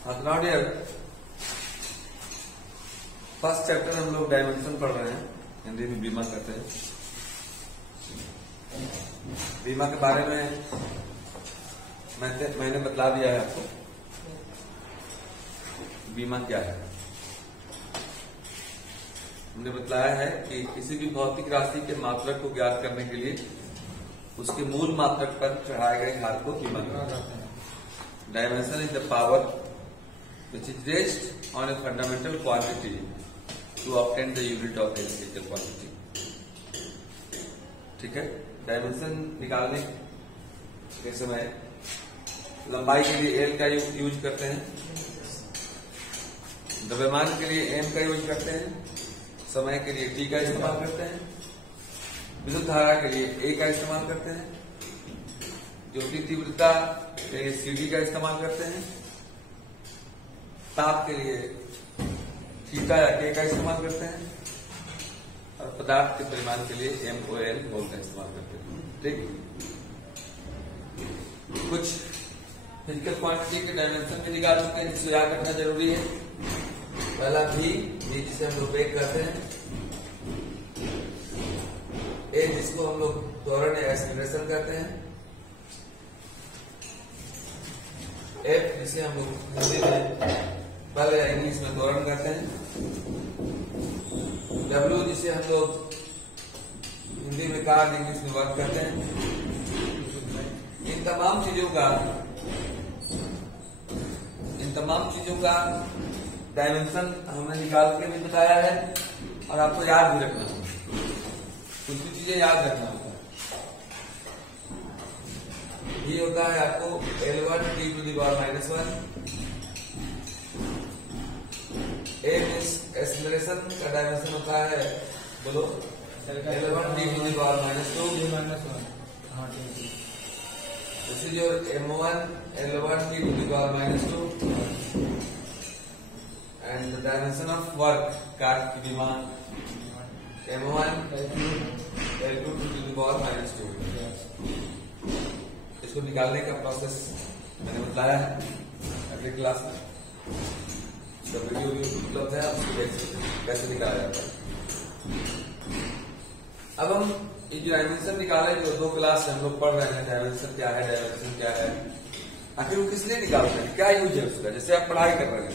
Now dear, first chapter हम लोग dimension पढ़ रहे हैं, हिंदी में बीमा कहते हैं। बीमा के बारे में मैंने बतला दिया है आपको, बीमा क्या है। हमने बतलाया है कि किसी भी भौतिक राशि के मात्रक को ज्ञात करने के लिए उसके मूल मात्रक पर चढ़ाए गए भार को बीमा कहते हैं। Dimension is the power which is based on a fundamental quantity to obtain the unit of electrical quantity। ठीक है, डायमेंशन निकालने के समय लंबाई के लिए एल का यूज करते हैं, द्रव्यमान के लिए एम का यूज करते हैं, समय के लिए टी का इस्तेमाल करते हैं, विद्युत धारा के लिए ए का इस्तेमाल करते हैं, ज्योति तीव्रता के लिए सीडी का इस्तेमाल करते हैं, ताप के लिए थीटा या के का इस्तेमाल करते हैं, और पदार्थ के परिमाण के लिए MOL मोल का इस्तेमाल करते हैं। ठीक, कुछ फिजिकल क्वांटिटी के डायमेंशन भी निकाल चुके हैं, जिसको याद रखना जरूरी है। पहला V जिसे हम लोग वेग कहते हैं, A जिसको हम लोग त्वरण या एक्सीलरेशन कहते हैं, F जिसे हम लोग हिंदी में पहले इंग्लिश में त्वरण कहते हैं, W जिसे हम लोग हिंदी में कार्य इंग्लिश में वर्क कहते हैं। इन तमाम चीजों का डायमेंशन हमने निकाल के भी बताया है, और आपको याद भी रखना होगा, कुछ भी चीजें याद रखना होगा। ये होता है आपको L1 T to the power -1, A means acceleration का डायमेंशन होता है, बोलो, L1 T to the power -2, this is your M1 L1 T to the power -2, and the dimension of work कार्य की demand M1 L2 to the power -2। इसको निकालने का process मैंने बताया है अगले क्लास में, तो वीडियो भी उपलब्ध है, आप उसको देख सकते हैं कैसे निकाला जाता है। अब हम ये जो डायमेंशन निकाले, जो 2 क्लास से हम लोग पढ़ रहे हैं, डायमेंशन क्या है, डायमेंशन क्या है, आखिर वो किस लिए निकालते हैं, क्या यूज है उसका। जैसे आप पढ़ाई कर रहे हैं,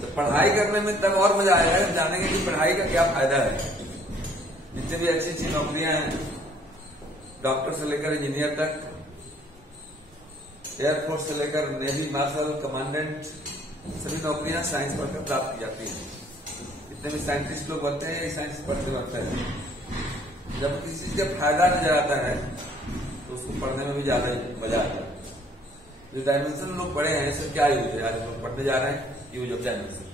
तो पढ़ाई करने में तब और मजा आएगा जब जानेंगे कि पढ़ाई का क्या फायदा है। जितने भी अच्छी अच्छी नौकरियां हैं, डॉक्टर से लेकर इंजीनियर तक, एयरफोर्स से लेकर नेवी, मार्शल, कमांडेंट, सभी नौकरियां साइंस पढ़कर प्राप्त की जाती हैं। जितने भी साइंटिस्ट लोग बनते हैं, ये साइंस पढ़ते बनते हैं। जब किसी चीज का फायदा नजर आता है तो उसको पढ़ने में भी ज्यादा मजा आता है। जो डायमेंशन लोग पढ़े हैं, इससे क्या यूज है, आज हम लोग पढ़ने जा रहे हैं use of dimension.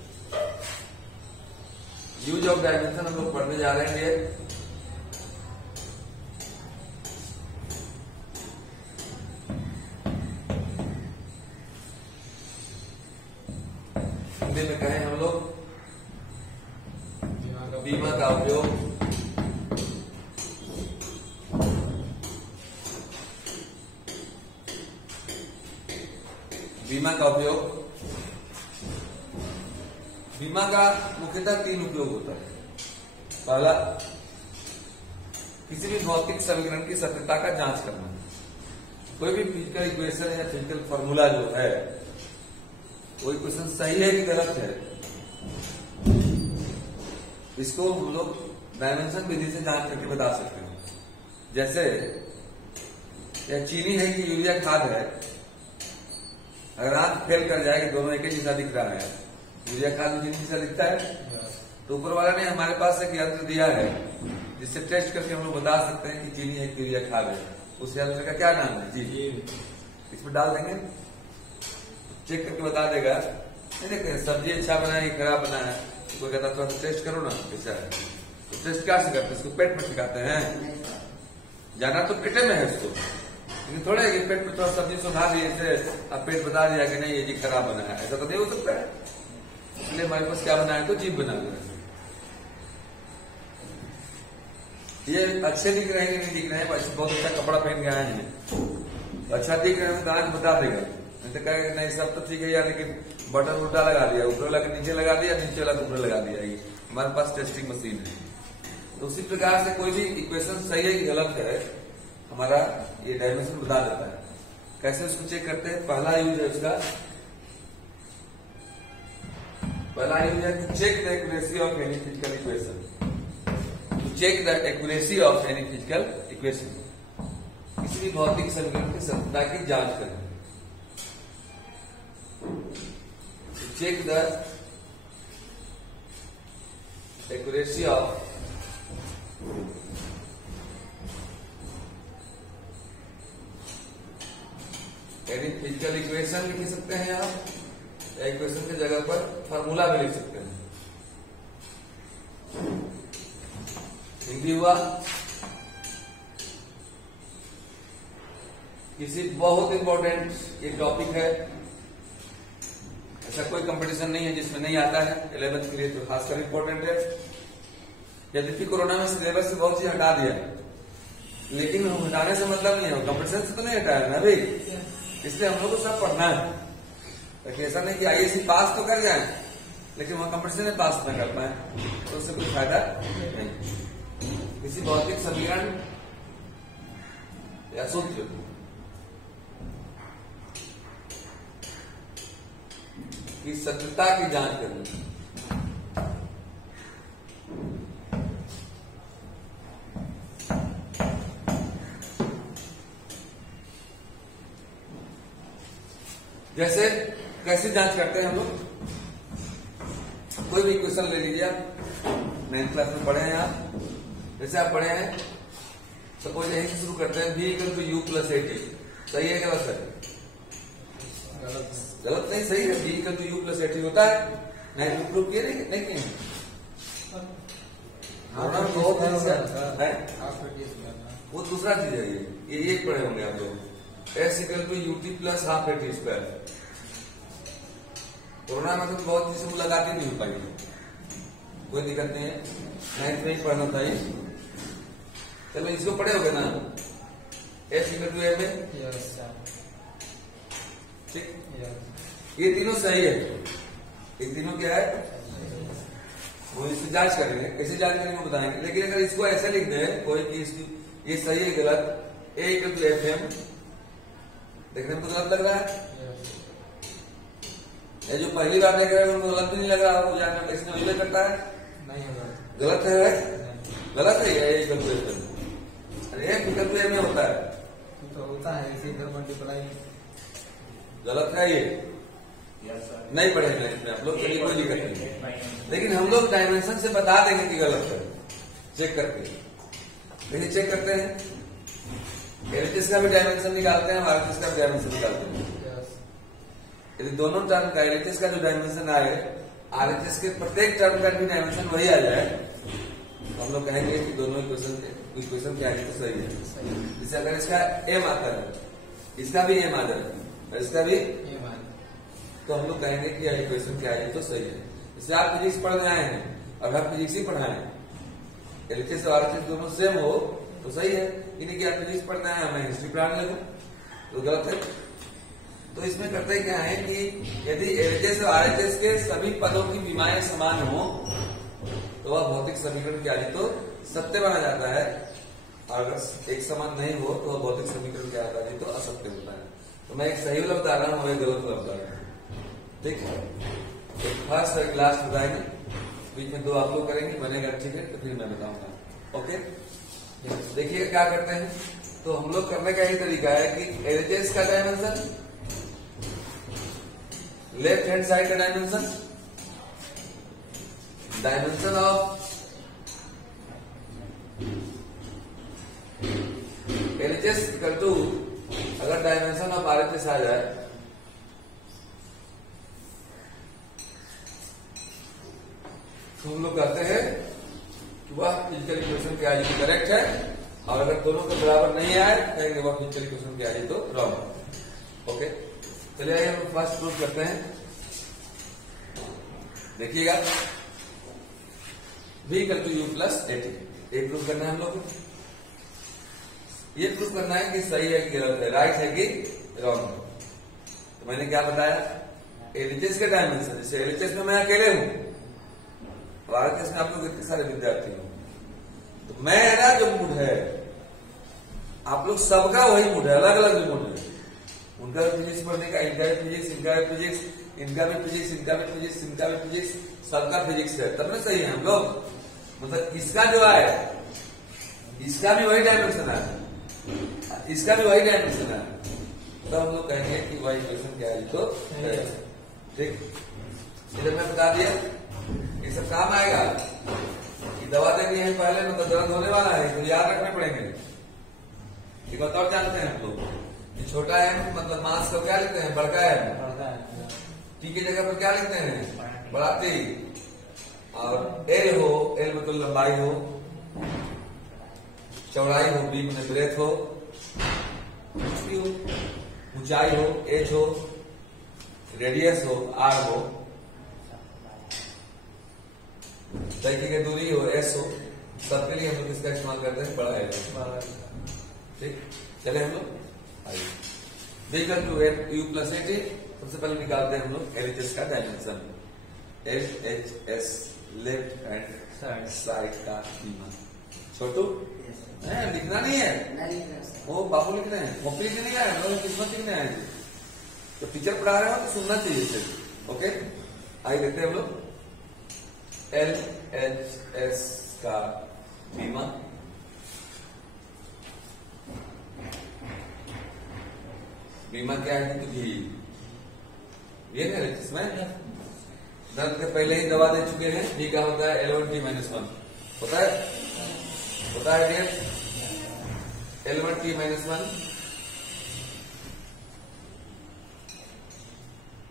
Use of dimension हम लोग पढ़ने जा रहे हैं। हिंदी में कहें हम लोग बीमा का उपयोग बीमा का मुख्यतः 3 उपयोग होता है। पहला, किसी भी भौतिक समीकरण की सत्यता का जांच करना। कोई भी फिजिकल इक्वेशन या फिजिकल फॉर्मूला जो है, वो इक्वेशन सही है कि गलत है, इसको हम लोग डायमेंशन विधि से जांच करके बता सकते हैं। जैसे यह चीनी है कि यूरिया खाद है, अगर आंख फेल कर जाए कि दोनों एक ही जैसा दिख रहा है, यूरिया खाद भी जैसा दिखता है, तो ऊपर वाला ने हमारे पास एक यंत्र दिया है जिससे टेस्ट करके हम लोग बता सकते हैं कि चीनी है कि यूरिया खाद है। उस यंत्र का क्या नाम है? जी, इसमें डाल देंगे, चेक करके बता देगा। नहीं देखते सब्जी अच्छा बना है खराब बना है, तो कोई कहता थोड़ा सा टेस्ट करो ना कैसा है, तो टेस्ट क्या से करते हैं? इसको पेट में ठिकाते हैं, जाना तो पेटे में है उसको, लेकिन थोड़े पेट में थोड़ा सब्जी सुखा दिए थे, अब पेट बता दिया कि नहीं ये जी खराब बना है, ऐसा तो नहीं हो सकता है। इसलिए हमारे पास क्या बना है, तो जीभ बना हुआ है। ये अच्छे दिख रहे हैं कि नहीं दिख रहे हैं, बहुत अच्छा कपड़ा पहन के आए हैं, अच्छा दिख रहे हैं तो आज बता देगा तो कहेंगे नहीं सब तो ठीक है यार, लेकिन बटन उल्टा लगा दिया, ऊपर वाला नीचे लगा दिया, नीचे वाला ऊपर लगा दिया। ये हमारे पास टेस्टिंग मशीन है। तो उसी प्रकार से कोई भी इक्वेशन सही है कि गलत है, हमारा ये डायमेंशन बता देता है। कैसे उसको चेक करते हैं? पहला यूज है उसका, पहला यूज है to check the accuracy of any physical equation. To check the accuracy of any physical equation, किसी भी भौतिक समीकरण की सत्यता की जांच करें। Check the accuracy of any physical equation लिख सकते हैं आप, या इक्वेशन की जगह पर फॉर्मूला भी लिख सकते हैं। हिंदी हुआ। किसी बहुत इंपॉर्टेंट एक टॉपिक है, ऐसा कोई कंपटीशन नहीं है जिसमें नहीं आता है। 11th के लिए तो खासकर इंपॉर्टेंट है। यद्यपि कोरोना में सिलेबस से बहुत चीज हटा दिया है, लेकिन हटाने से मतलब नहीं है, कंपटीशन से तो नहीं हटाया ना भाई, इसलिए हम लोग को सब पढ़ना है। ताकि ऐसा नहीं कि आईएएससी पास तो कर जाए लेकिन वहां कंपटीशन में पास न कर पाए, तो उससे कोई फायदा नहीं। किसी भौतिक समीकरण या सूत्र की सत्यता की जांच करनी। जैसे कैसे जांच करते हैं हम लोग? कोई भी क्वेश्चन ले लीजिए आप, 9th क्लास में पढ़े हैं आप। जैसे आप पढ़े हैं, सपोज यहीं से शुरू करते हैं, v equal to u plus 80। सही है गलत है? गलत नहीं, सही है। v equal to u plus 80 होता है। नहीं प्रूव किए नहीं किए? बहुत वो दूसरा चीज है। ये एक पढ़े होंगे आप लोग, s equal to u t plus half a t square. Corona में तो बहुत चीज से मुलाकात ही नहीं हो पाई, कोई दिक्कत नहीं है, 9th में ही पढ़ना चाहिए। चलो इसको पढ़े होगे ना, s इक्वल टू m है, ठीक। ये तीनों सही है, ये तीनों क्या है, वो इसकी जांच करेंगे। कैसे जांच करेंगे वो बताएंगे। लेकिन अगर इसको ऐसे लिख दे कोई कि इसकी ये सही है गलत, a equal to f m, देखने में तो गलत लग रहा है। ये जो पहली बार देख रहे हैं उनको गलत भी नहीं लग रहा, वो जाकर इसमें अभी करता है नहीं गलत है, गलत है। ये इक्वल टू एफ एम, अरे एक इक्वल टू एम में होता है, तो होता है इसी तरह मल्टीप्लाई। गलत है ये, नहीं पढ़ेंगे इसमें आप लोग, चलिए कोई दिक्कत नहीं। लेकिन हम लोग डायमेंशन से बता देंगे कि गलत है, चेक करके। देखिए चेक करते हैं, एलएचएस का भी डायमेंशन निकालते हैं, आरएचएस का भी डायमेंशन निकालते हैं। यदि दोनों टर्म का एलएचएस का जो डायमेंशन आए, आरएचएस के प्रत्येक टर्म का भी डायमेंशन वही आ जाए, तो हम लोग कहेंगे कि दोनों इक्वेशन क्या है तो सही है। जैसे अगर इसका एम आता है, इसका भी एम आ जाए और इसका भी एम आए, तो हम लोग कहेंगे कि यह इक्वेशन क्या है तो सही है। जैसे आप फिजिक्स पढ़ने आए हैं, अगर आप फिजिक्स ही पढ़ाएं, एलएचएस और आरएचएस दोनों सेम हो तो सही है। यानी कि आप फिजिक्स पढ़ना है, हमें हिस्ट्री पढ़ाने लगो तो गलत है। तो इसमें करते क्या है कि यदि एलएचएस और आरएचएस के सभी पदों की विमाएं समान हो तो वह भौतिक समीकरण क्या है तो सत्य माना जाता है, और अगर एक समान नहीं हो तो वह भौतिक समीकरण क्या होता है तो असत्य होता है। तो मैं एक सही वाला बता रहा हूँ, एक गलत वाला बता रहा हूँ, ठीक है। एक फर्स्ट और लास्ट बताएंगे, बीच में 2 आप लोग करेंगे, बनेगा ठीक है, तो फिर मैं बताऊंगा। ओके, देखिए क्या करते हैं। तो हम लोग करने का यही तरीका है कि एलएचएस का डायमेंशन, लेफ्ट हैंड साइड का dimension, dimension of LHS equal to, अगर डायमेंशन ऑफ आरएचएस आ जाए तो हम लोग कहते हैं कि वह फिजिकल इक्वेशन क्या है करेक्ट है, और अगर दोनों के बराबर नहीं आए कहेंगे वह फिजिकल इक्वेशन क्या है तो रॉन्ग। ओके, चलिए आइए हम फर्स्ट प्रूफ करते हैं। देखिएगा, v equal to u plus 80, एक प्रूफ करना है हम लोग को। ये प्रूफ करना है कि सही है कि गलत है, राइट है कि रॉन्ग है। तो मैंने क्या बताया, एलएचएस के डायमेंशन, जैसे एलएचएस में मैं अकेले हूं और आरएचएस में आप लोग इतने सारे विद्यार्थी हो, तो मैं है ना जो मूड है, आप लोग सबका वही मूड है, अलग अलग मूड है। उनका भी फिजिक्स पढ़ने का, इनका भी फिजिक्स, इनका भी फिजिक्स, इनका भी फिजिक्स, इनका भी फिजिक्स, इनका भी फिजिक्स, सबका फिजिक्स है, तब ना सही है हम लोग। मतलब इसका जो है, इसका भी वही डायमेंशन है, इसका भी वही डायमेंशन है, तो हम लोग कहेंगे कि वही इक्वेशन क्या है, तो ठीक। इधर मैं बता दिया, ये सब काम आएगा कि दवा देनी है पहले में तो दर्द होने वाला है, तो याद रखने पड़ेंगे। एक बात और जानते हैं हम लोग, ये छोटा है मतलब मास को क्या लिखते हैं, बड़का है, टी की जगह पर क्या लिखते हैं, बड़ा टी। और एल हो, एल मतलब लंबाई हो, चौड़ाई हो, बी में ब्रेथ हो, ऊंचाई हो, एच हो, रेडियस हो, आर हो, तय की दूरी हो, एस हो, सबके लिए हम लोग इसका इस्तेमाल करते हैं बड़ा एल। ठीक, चले हम लोग आइए, देखकर टू यू प्लस एटी सबसे पहले निकालते हैं हम लोग एलएचएस का dimension. LHS left hand side का सीमा। छोटू लिखना नहीं है, वो बाबू लिख रहे हैं, कॉपी लिखने नहीं आया, किस्मत लिखने आए, तो टीचर पढ़ा रहे हो तो सुनना चाहिए सिर्फ। ओके, आइए देखते हैं हम लोग एलएचएस का सीमा। बीमा क्या है, तो ये है इसमें दर्द के पहले ही दवा दे चुके हैं, भी क्या होता है L1T-1 होता है डियर, L1T-1।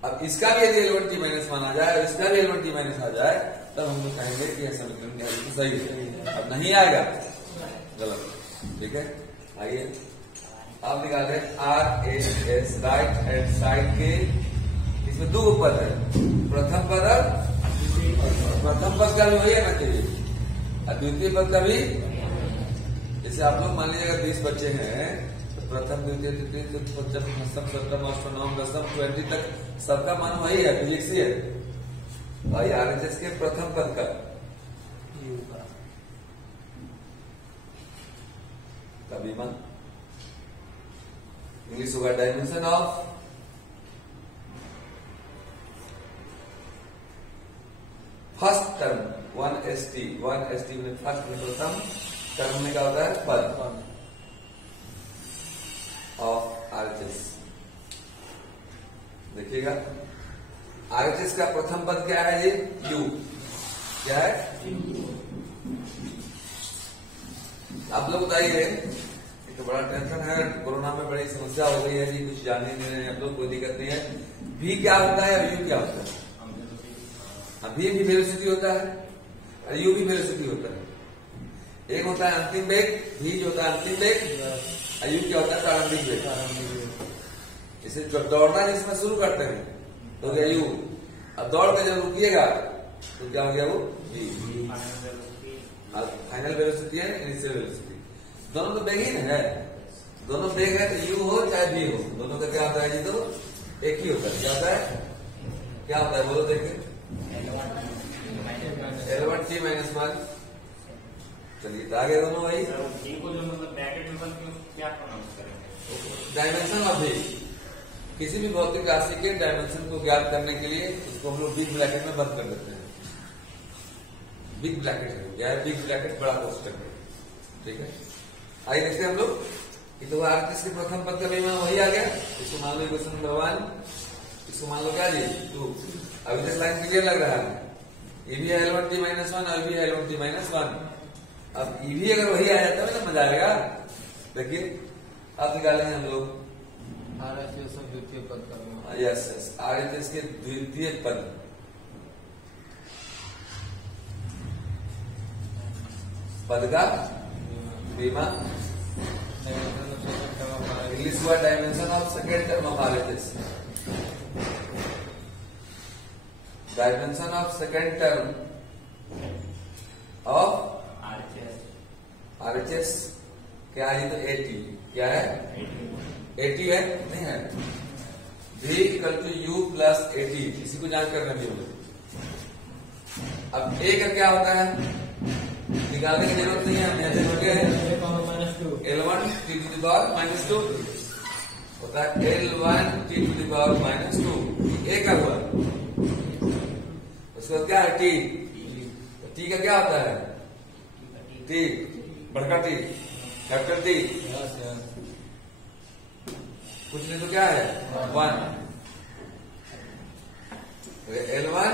अब इसका भी यदि L1T-1 आ जाए, इसका भी L1T- आ जाए, तब हम लोग कहेंगे कि यह समीकरण सही है। अब नहीं आएगा गलत, ठीक है। आइए आप निकाले RHS राइट हैंड साइड के, इसमें दो पद है, प्रथम पद और प्रथम पद का भी वही आना चाहिए और द्वितीय पद का भी। जैसे आप लोग मान लीजिएगा 20 बच्चे हैं, तो प्रथम द्वितीय तृतीय चतुर्थ पंचम सप्तम सप्तम अष्टम नवम दसम 20 तक सबका मान वही है, फिजिक्स ही है भाई। RHS के प्रथम पद का कभी मान इंग्लिश होगा dimension of first term 1ST में फर्स्ट में प्रथम टर्म में क्या होता है, पद ऑफ RHS। देखिएगा RHS का प्रथम पद क्या है, ये U क्या है, आप लोग बताइए। तो बड़ा टेंशन है, कोरोना में बड़ी समस्या हो गई है जी, कुछ जानने नहीं रहे हम लोग, कोई दिक्कत नहीं है। भी क्या होता है और यू क्या होता है, अभी भी वेलोसिटी होता है और यू भी वेलोसिटी होता है। एक होता है अंतिम वेग, भी जो होता है अंतिम वेग, और यू क्या होता है प्रारंभिक वेग। इसे जब दौड़ना जिसमें शुरू करते हैं तो हो गया यू, अब दौड़ के जब रुकिएगा तो क्या हो गया, वो वी। फाइनल वेलोसिटी है, इनिशियल वेलोसिटी, दोनों तो बेग ही है, दोनों बेग है, तो यू हो चाहे भी हो, दोनों का क्या होता है जी, तो एक ही होता है। क्या होता है, क्या होता है बोलो देखिए, L1T-1। चलिए तो आगे दोनों वही डायमेंशन ऑफ भी, किसी भी भौतिक राशि के डायमेंशन को ज्ञात करने के लिए उसको हम लोग बिग ब्रैकेट में बंद कर देते हैं। बिग ब्रैकेट है क्या है, बिग ब्रैकेट बड़ा कोष्टक है, ठीक है। आइए देखते हैं हम लोग, तो RHS के प्रथम पद का बीमा वही आ गया, इसको मान लो क्वेश्चन नंबर 1, इसको मान लो क्या जी 2। अभी तक लाइन क्लियर लग रहा है, ये भी है L1T-1 और ये भी है L1T-1। अब ये भी अगर वही आ जाता है ना मजा आएगा। देखिए अब निकालेंगे हम लोग RHS द्वितीय पद का, यस RHS के द्वितीय पद, पद का बीमा, इंग्लिश हुआ dimension of second term of RHS, dimension of second term of RHS क्या है, तो 80 क्या है, 80 है नहीं है, v equal to u plus a t, इसी को जांच करना भी होगा। अब a का क्या होता है निकालने की जरूरत नहीं है, हम यहाँ देखोगे L1 t to the power minus 2 होता है L1 t to the power minus 2, a का हुआ। उसके बाद क्या है t, t का क्या होता है t, बड़का t, कैपिटल t, कुछ नहीं तो क्या है 1। L1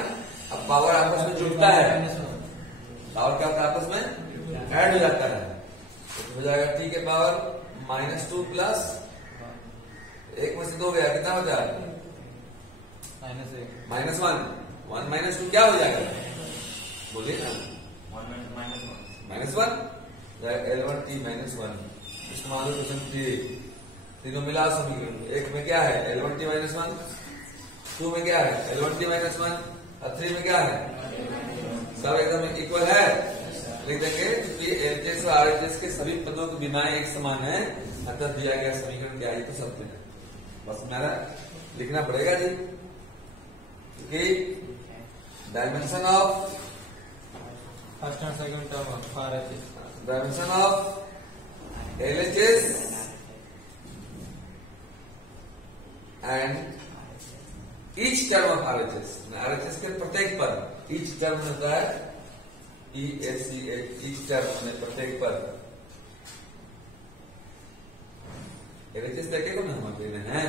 अब पावर आपस में जुड़ता है, पावर क्या होता है आपस में ऐड हो जाता है, तो हो जाएगा t के पावर माइनस 2 प्लस एक में से 2 गया, कितना हो जाएगा माइनस 1 माइनस 2 क्या हो जाएगा बोलिए ना, माइनस 1 L1 t माइनस 1। इस्तेमाल क्वेश्चन 3 तीनों मिला समीकरण, एक में क्या है L1 t माइनस 1, 2 में क्या है L1 t माइनस 1 और 3 में क्या है, सब एकदम इक्वल है, लिख देंगे क्योंकि एलएचएस और आरएचएस के सभी पदों की विमाएं एक समान है, अतः दिया गया समीकरण क्या है तो सत्य है। बस मेरा लिखना पड़ेगा जी, क्योंकि dimension of first and second term of RHS, dimension of LHS and each term of RHS, RHS के प्रत्येक पद, ईच टर्म होता है EACH, ईच टर्म में प्रत्येक पद, एलएचएस देखे को ना हम अकेले हैं,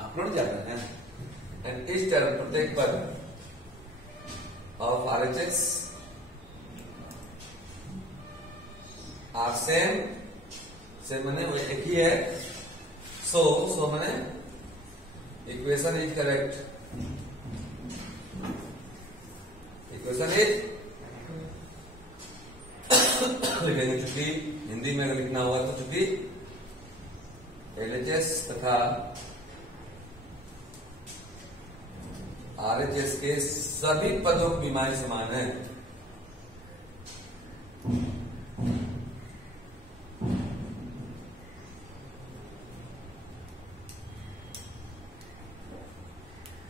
आप लोग जाते हैं, एंड ईच टर्म प्रत्येक पद of RHS are same, same माने वो एक ही है, सो माने equation is correct, equation is लिखेंगे चूंकि हिंदी में अगर लिखना होगा तो चूंकि एलएचएस तथा आरएचएस के सभी पदों की विमाएं समान है।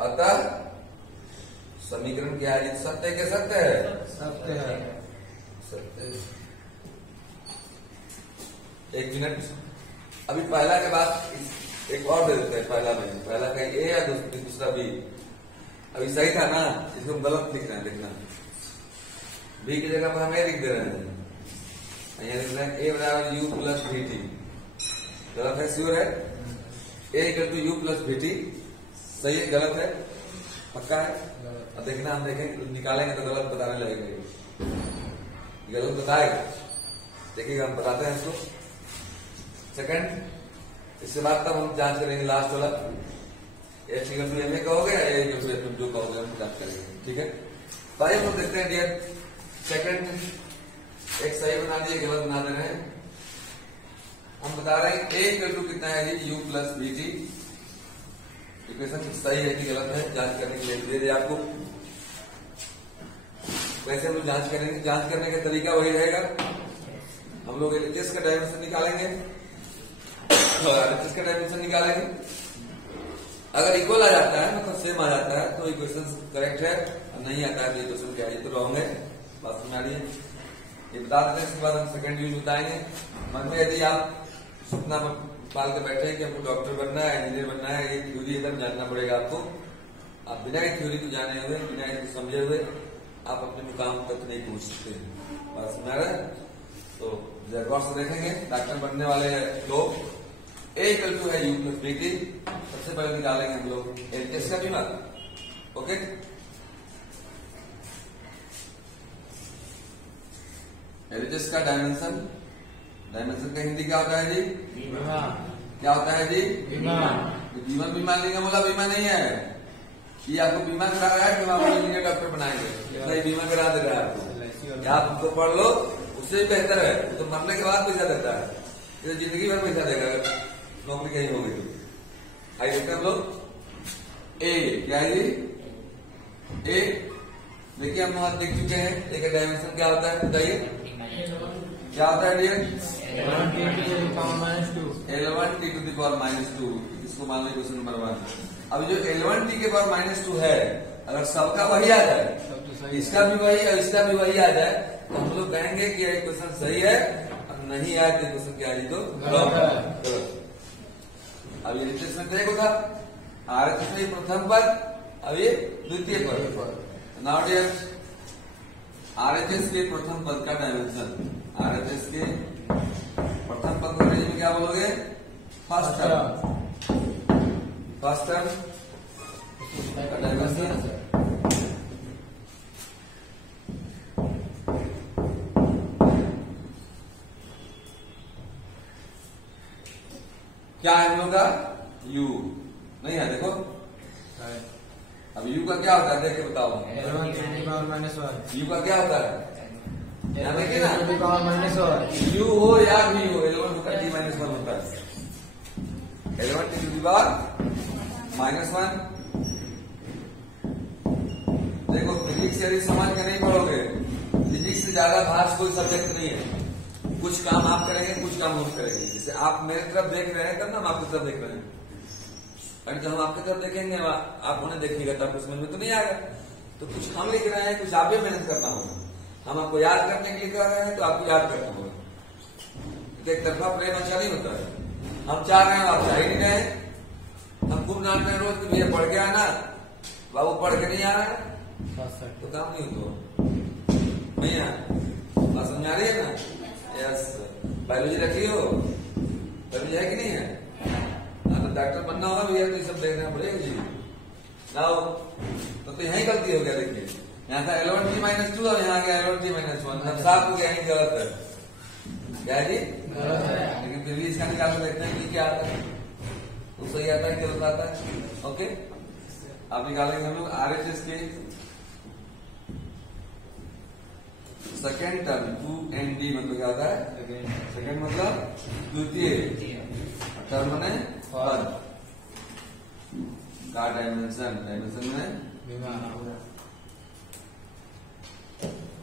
अतः समीकरण क्या है, सत्य के सत्य है, सत्य है, सत्य। एक मिनट, अभी पहला के बाद एक और दे देते हैं, पहला में पहला का ए या दूसरा बी, अभी सही था ना, इसको हम गलत लिख रहे हैं, देखना बी की जगह पर हम ए लिख दे रहे हैं, यहाँ लिख रहे हैं ए बराबर यू प्लस वी टी, गलत है, श्योर है, a equal to u plus v t, सही है गलत है पक्का है, अब देखना हम देखेंगे निकालेंगे तो गलत बताने लगेंगे, गलत बताएगा, देखिएगा हम बताते हैं इसको। सेकंड, इसके बाद तब हम जांच करेंगे लास्ट वाला, h equal to m a कहोगे या ए इक्वल टू एफ जो कहोगे हम जांच करेंगे, ठीक है। तो आइए हम देखते हैं डियर, सेकंड एक सही बना दिए गलत बना दे रहे हैं, हम बता रहे हैं ए इक्वल टू कितना है जी u plus b t, equation सही है कि गलत है जांच करने के लिए दे दे आपको, वैसे हम लोग जांच करेंगे, जांच करने का तरीका वही रहेगा, हम लोग एलएचएस का डायमेंशन निकालेंगे और आरएचएस का डायमेंशन निकालेंगे, अगर इक्वल आ जाता है मतलब सेम आ जाता है तो इक्वेशन करेक्ट है, और नहीं आता है तो इक्वेशन क्या है तो रॉन्ग है, बात समझ आ रही है, ये बता देते हैं। इसके बाद हम सेकंड यूज बताएंगे, मन में यदि आप सपना पाल के बैठे हैं कि हमको डॉक्टर बनना है, इंजीनियर बनना है, ये थ्योरी एकदम जानना पड़ेगा आपको, आप बिना एक थ्योरी को जाने हुए, बिना एक समझे हुए आप अपने मुकाम तक नहीं पहुंच सकते, बस मेरा तो गौर से देखेंगे। डॉक्टर बनने वाले लोग ए इक्वल टू है यू प्लस बी टी, सबसे पहले निकालेंगे हम लोग एलएचएस का विमा, ओके। एलएचएस का डायमेंशन, डायमेंशन का हिंदी क्या होता है जी, क्या होता है जी, जीवन बीमा लेंगे, बोला बीमा नहीं है, ये आपको बीमा करा रहा है कि आप इंजीनियर डॉक्टर बनाएंगे, नहीं बीमा करा दे रहा है आपको, आप उसको पढ़ लो उससे भी बेहतर है, तो मरने के बाद पैसा देता है, ये जिंदगी भर पैसा देगा अगर नौकरी कहीं होगी तो। आइए देखते हैं हम लोग ए क्या है जी, ए देखिए हम वहां देख चुके हैं, ए का डायमेंशन क्या होता है बताइए, क्या होता है dear, L1 t to the power minus 2, इसको मान लो क्वेश्चन नंबर 1, अब जो L1 t के पावर -2 है, अगर सबका वही आ जाए, तब तो सही इसका भी वही और इसका भी वही आ जाए, तो हम लोग कहेंगे कि ये क्वेश्चन सही है, और नहीं आए तो क्वेश्चन क्या है, तो गलत है। गलत। अब ये रिप्लेसमेंट एक होगा, RHS में प्रथम पद, अब ये द्वितीय पद। नाउ डियर, RHS के प्रथम पद का डायमेंशन, RHS के प्रथम पद को अंग्रेजी में क्या बोलोगे? First term. फर्स्ट टर्म का डायमेंशन क्या है हम लोग का? U नहीं है, देखो अब U का क्या होता है, देख के बताओ। L1 to the power -1 U का क्या होता है? ध्यान रखिए ना, to the power -1 U हो या V हो, L1 का t-1 होता है। L1 to the power -1। देखो फिजिक्स यदि समझ के नहीं पढ़ोगे, फिजिक्स से ज्यादा भाष कोई सब्जेक्ट नहीं है। कुछ काम आप करेंगे, कुछ काम हम करेंगे। जैसे आप मेरे तरफ देख रहे हैं, तब ना हम आपकी तरफ देख रहे हैं, और जब हम आपकी तरफ देखेंगे आप उन्हें देखिएगा, तब कुछ समझ में तो नहीं आएगा। तो कुछ हम लिख रहे हैं, कुछ आप भी मेहनत करना होगा। हम आपको याद करने के लिए कर रहे हैं, तो आपको याद करना होगा। एक तरफा प्रेम अच्छा नहीं होता है। हम चाह रहे हैं, आप चाह ही नहीं रहे। हम खूब डांट रहे हैं रोज कि भैया पढ़ के आना, बाबू पढ़ के नहीं आ रहा है, तो काम नहीं होता भैया। बात समझा रही है ना? यस, बायोलॉजी रखी हो, बायोलॉजी है कि नहीं है? तो डॉक्टर बनना होगा भैया, तो ये सब देखना पड़ेगा जी। नाउ तो यही गलती हो गया। देखिए यहाँ था L1 t -2 और यहाँ गया L1 t -1, अब साफ हो गया, यही गलत है। क्या है जी? गलत है। लेकिन फिर भी इसका निकाल देखते हैं कि क्या आता है, तो सही आता है, गलत आता है। ओके, अब निकालेंगे हम लोग RHS के सेकेंड टर्म 2ND, मतलब क्या होता है? सेकेंड मतलब द्वितीय, टर्म ने पद का डायमेंशन। डायमेंशन में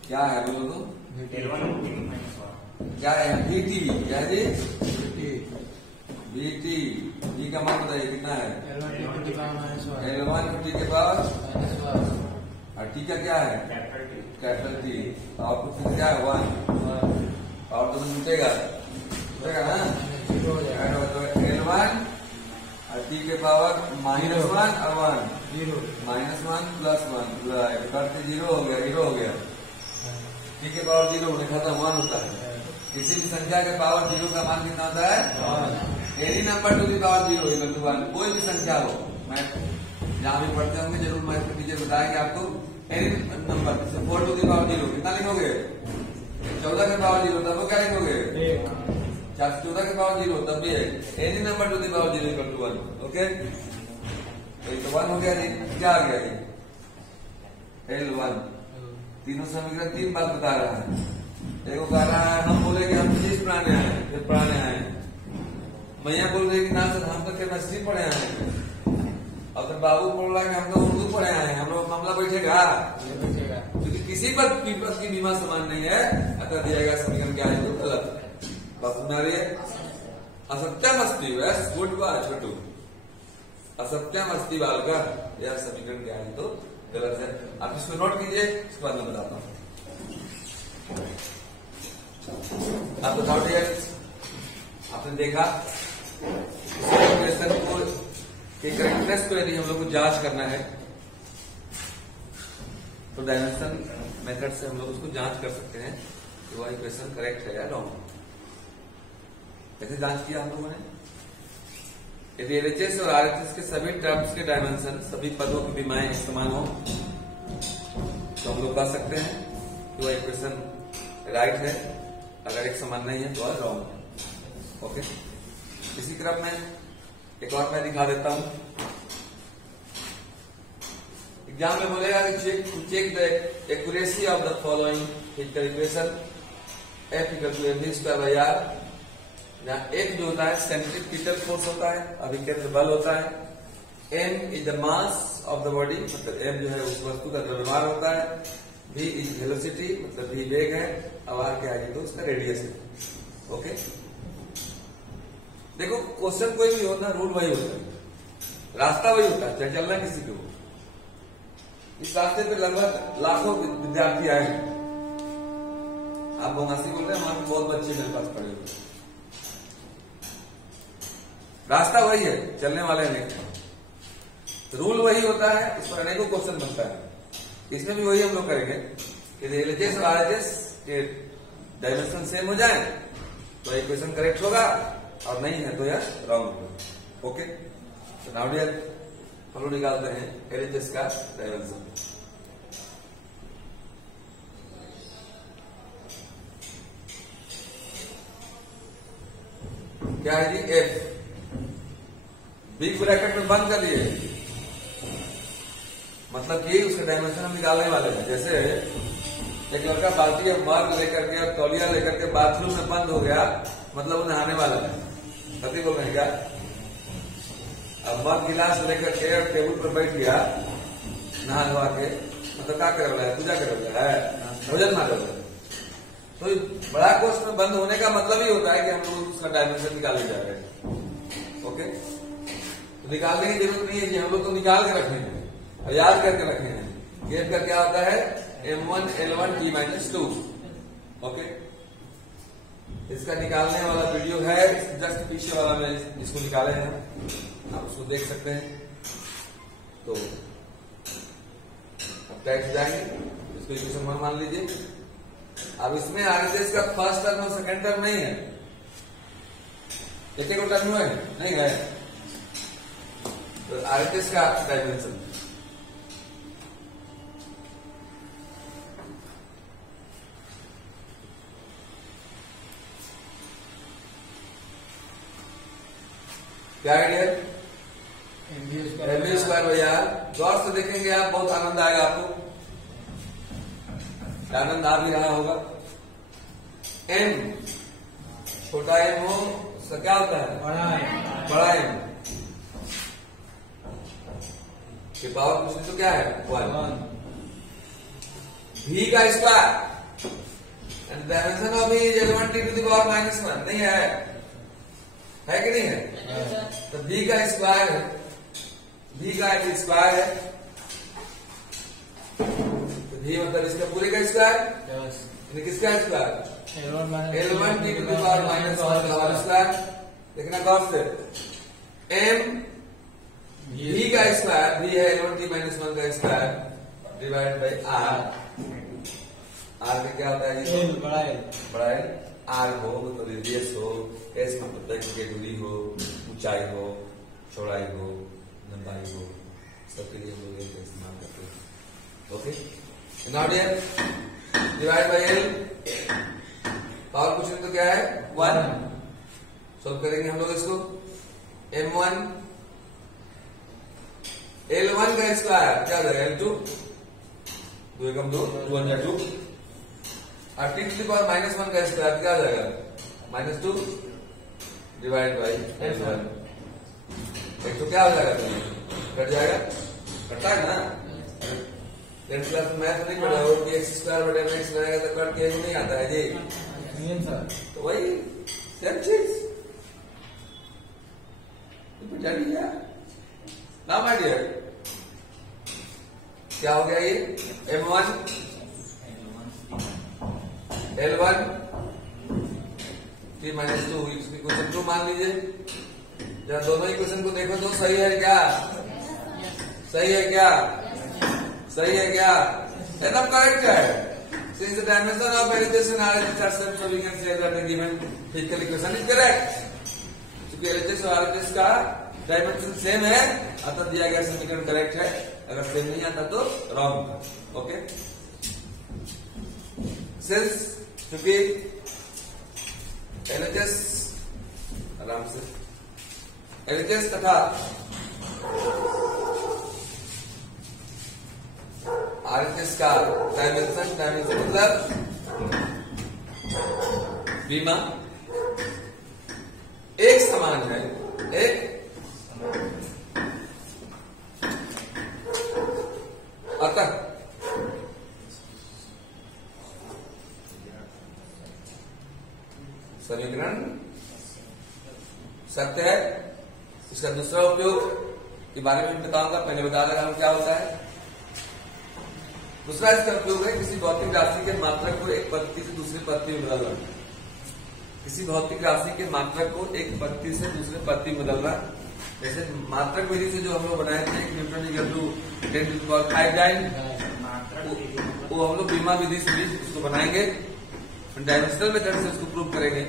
क्या है बोलो तो? क्या है? VT। क्या है जी? VT। V का मान बताइए कितना है? L1 to the power -1 L1 t के पावर, -1 और T का क्या है? Capital T। आउटपुट क्या है? 1। और तो मिटेगा ना, L1 और T के पावर -1 और 1, -1 + 1 करते 0 हो गया, 0 हो गया। T के पावर 0 होने खाता 1 होता है। किसी भी संख्या के पावर 0 का मान कितना होता है? Any number to the power 0 = 1। कोई भी संख्या हो, मैं जहां भी पढ़ते होंगे जरूर मैथ के टीचर बताएंगे आपको। Any number 4 to the power 0 कितना लिखोगे? 14 के पावर 0, तब वो क्या लिखोगे? 14 के पावर 0, तब भी है any number to the power 0 = 1। Okay, तो 1 हो गया जी। क्या आ गया ये? L1। तीनों समीकरण 3 बात बता रहा है। देखो कह रहा है, हम बोले कि हम फिजिक्स पढ़ाने आए, फिर पढ़ाने आए। मैया बोल रही कि ना सर हम तो केमिस्ट्री पढ़े आए हैं, और फिर बाबू बोल रहा है कि हम तो उर्दू पढ़े आए हैं। हम लोग मामला बैठेगा, क्योंकि किसी पर पीपल की बीमा समान नहीं है, अतः दिया गया समीकरण क्या है? तो गलत। बात सुना रही है? असत्यम अस्ति, वेस्ट गुड बा छोटू, असत्यम अस्ति बालका, यह समीकरण क्या है? तो गलत है। आप इसको नोट कीजिए, इसके बाद मैं बताता हूँ। आप बताओ डियर, आपने देखा इक्वेशन को, करेक्टनेस को यदि हम लोग को जांच करना है, तो डायमेंशन मेथड से हम लोग उसको जांच कर सकते हैं कि वह इक्वेशन करेक्ट है या रॉन्ग। कैसे जांच किया हम लोगों ने? यदि LHS और RHS के सभी टर्म्स के डायमेंशन, सभी पदों की विमाएं समान हो, तो हम लोग कह सकते हैं कि वह इक्वेशन राइट है। अगर एक समान नहीं है तो वह रॉन्ग है। ओके, इसी क्रम में एक और मैं दिखा देता हूं। एग्जाम में बोलेगा कि check the accuracy of the following physical equation. F = mv²/r, जहां F जो होता है सेंट्रीपिटल फोर्स होता है, अभिकेंद्र बल होता है। m is the mass of the body, मतलब m जो है उस वस्तु का द्रव्यमान होता है। v इज वेलोसिटी, मतलब v वेग है, और r क्या है? तो उसका रेडियस है। ओके, देखो क्वेश्चन कोई भी होता है, रूल वही होता है। रास्ता वही होता है, चाहे चलना किसी को। इस रास्ते पे लगभग लाखों विद्यार्थी आए हैं। आप बोमासी बोल रहे हैं, वहां बहुत बच्चे मेरे पास पड़े हुए। रास्ता वही है, चलने वाले नहीं। रूल वही होता है, इस पर अनेकों क्वेश्चन बनता है। इसमें भी वही हम लोग करेंगे कि एलएचएस और आरएचएस के डायमेंशन सेम हो जाए तो इक्वेशन करेक्ट होगा, और नहीं है तो यह रॉन्ग होगा। ओके, तो नाउ डियर हम लोग निकालते हैं एलएचएस का डायमेंशन। क्या है जी? एफ। बिग ब्रैकेट में बंद कर लिए, मतलब कि उसके डायमेंशन हम निकालने वाले हैं। जैसे एक लड़का बाल्टी और मग लेकर के और तौलिया लेकर के बाथरूम में बंद हो गया, मतलब वो नहाने वाला है। सती बोल रहे हैं क्या? अब मग गिलास लेकर के और टेबल पर बैठ गया नहा धोआ के, मतलब क्या कर रहा है? पूजा कर रहा है, भोजन ना कर रहा है। तो बड़ा कोर्स में बंद होने का मतलब ही होता है कि हम लोग उसका डायमेंशन निकाले जा रहे हैं। ओके, तो निकालने की जरूरत नहीं है कि हम लोग तो निकाल के रखे हैं और याद करके रखे हैं। गेट का क्या होता है? M1 L1 T-2। ओके, इसका निकालने वाला वीडियो है, जस्ट पीछे वाला में इसको निकाले हैं, आप उसको देख सकते हैं। तो अब टैक्स जाएंगे, इसको इक्वेशन 1 मान लीजिए। अब इसमें आरएचएस का फर्स्ट टर्म और सेकेंड टर्म नहीं है, एक को टर्म हुआ है नहीं है, तो आरएचएस का डायमेंशन क्या आइडिया? एमबी स्क्वायर भैया गौर से देखेंगे आप, बहुत आनंद आएगा आपको। आनंद आ भी रहा होगा। एम छोटा एम हो तो क्या होता है? बड़ा एम के पावर पूछे तो क्या है? 1। भी का स्क्वायर एंड डायमेंशन ऑफ भी L1 T to the power -1 नहीं है कि नहीं है? तो भी का स्क्वायर है, भी का स्क्वायर है, तो भी मतलब इसका पूरे का स्क्वायर, किसका square? L1 T to the power -1 का स्क्वायर। देखना गौर से, m भी का स्क्वायर, भी है L1 T -1 का स्क्वायर डिवाइड बाई r में क्या होता है? बड़ा एल। आर हो मतलब रेडियस हो, एस मतलब की दूरी हो, ऊंचाई हो, चौड़ाई हो, लंबाई हो, सबके लिए हम लोग ये इस्तेमाल करते हैं। Okay, now dear divide by l, power question तो क्या है? 1। सॉल्व करेंगे हम लोग इसको। M1 L1 का स्क्वायर क्या हो जाएगा? L2, 2 एकम 2, 2 1 2, और T to the power -1 का स्क्वायर क्या हो जाएगा? -2 डिवाइड बाई L1। एक तो क्या हो जाएगा? कट जाएगा, कटता है ना। 10th क्लास में मैथ नहीं पढ़ा हो कि x² - रहेगा तो कट के नहीं आता है जी। तो वही सेम चीज ना माय डियर, क्या हो गया? ये M1 L1 T -2 इक्वेशन 2 मान लीजिए। जरा दोनों इक्वेशन को देखो तो सही है क्या? सही है क्या? सही है क्या? एकदम करेक्ट है। Since the dimension of LHS and RHS are same, so we can say that the given physical equation is correct. क्योंकि LHS और RHS का डायमेंशन सेम है, अतः दिया गया समीकरण करेक्ट है। अगर सेम नहीं आता तो रॉन्ग। ओके, सिंस क्योंकि LHS आराम से LHS तथा RHS का डायमेंशन मतलब बीमा एक समान है, एक अतः समीकरण सत्य है। इसका दूसरा उपयोग के बारे में बताऊंगा, पहले बता रहा हूं क्या होता है। दूसरा इसका उपयोग है किसी भौतिक राशि के मात्रक को एक पद्धति से दूसरी पद्धति में बदलना। किसी भौतिक राशि के मात्रक को एक पद्धति से दूसरे पद्धति में बदलना। जैसे मात्रक विधि से जो हम लोग बनाए थे न्यूटन इक्वल टू 10⁵ जाइन, वो हम लोग बीमा विधि से भी उसको बनाएंगे, डायमेंशनल मेथड से उसको प्रूव करेंगे।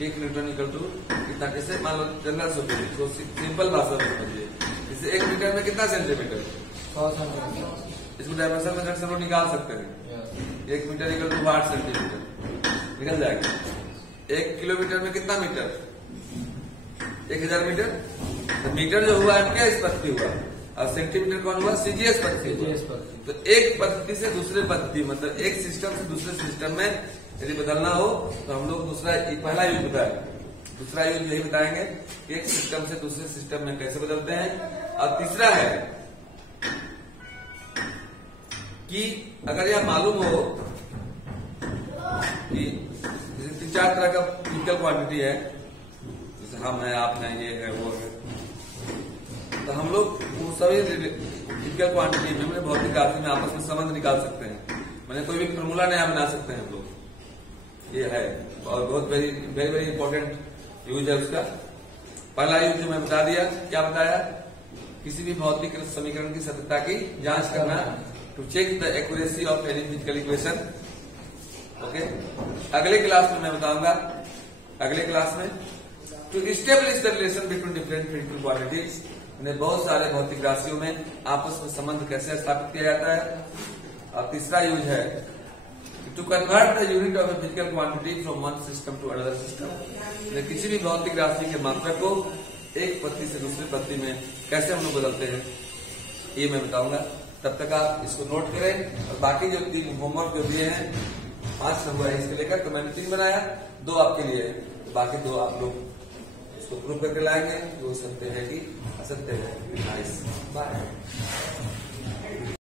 1 न्यूटन इक्वल टू कितना, कैसे मान लो जनरल सोचेंगे तो सिंपल भाषा में समझिए, जैसे 1 मीटर में कितना सेंटीमीटर, 100 सेंटीमीटर। इसको डायमेंशनल मेथड से हम लोग निकाल सकते हैं। 1 मीटर इक्वल टू 8 सेंटीमीटर निकल जाएगा। 1 किलोमीटर में कितना मीटर, 1000 मीटर। तो मीटर जो हुआ है क्या इस पद्धति हुआ, और सेंटीमीटर कौन हुआ, सीजीएस पद्धति हुआ। तो एक पद्धति से दूसरे पद्धति, मतलब एक सिस्टम से दूसरे सिस्टम में यदि बदलना हो तो हम लोग दूसरा, पहला यूज बताया, दूसरा यूज यही बताएंगे कि एक सिस्टम से दूसरे सिस्टम में कैसे बदलते हैं। और तीसरा है कि अगर यह मालूम हो कि जैसे 3-4 तरह का फिजिकल क्वांटिटी है, जैसे हम है, आप है, ये है, वो है, तो हम लोग वो सभी फिजिकल क्वांटिटी में, मैंने भौतिक राशि में आपस में संबंध निकाल सकते हैं। मैंने कोई भी फॉर्मूला नया बना सकते हैं हम लोग, ये है। और बहुत वेरी वेरी इंपॉर्टेंट यूज है उसका। पहला यूज जो मैं बता दिया, क्या बताया, किसी भी भौतिक समीकरण की सत्यता की जांच करना, to check the accuracy of any physical equation. Okay, अगले क्लास में मैं बताऊंगा, अगले क्लास में to establish the relation between different physical quantities. बहुत सारे भौतिक राशियों में आपस में संबंध कैसे स्थापित किया जाता है। और तीसरा यूज है to convert the unit of a physical quantity from one system to another system. किसी भी भौतिक राशि के मात्रक को एक पद्धति से दूसरी पद्धति में कैसे हम लोग बदलते हैं, ये मैं बताऊंगा। तब तक आप इसको नोट करें, और बाकी जो 3 होमवर्क जो दिए हैं, 5 नंबर है इसके लेकर, तो मैंने 3 बनाया, 2 आपके लिए है, बाकी 2 आप लोग इसको प्रूव करके लाएंगे, जो सत्य है कि असत्य है। Nice, bye.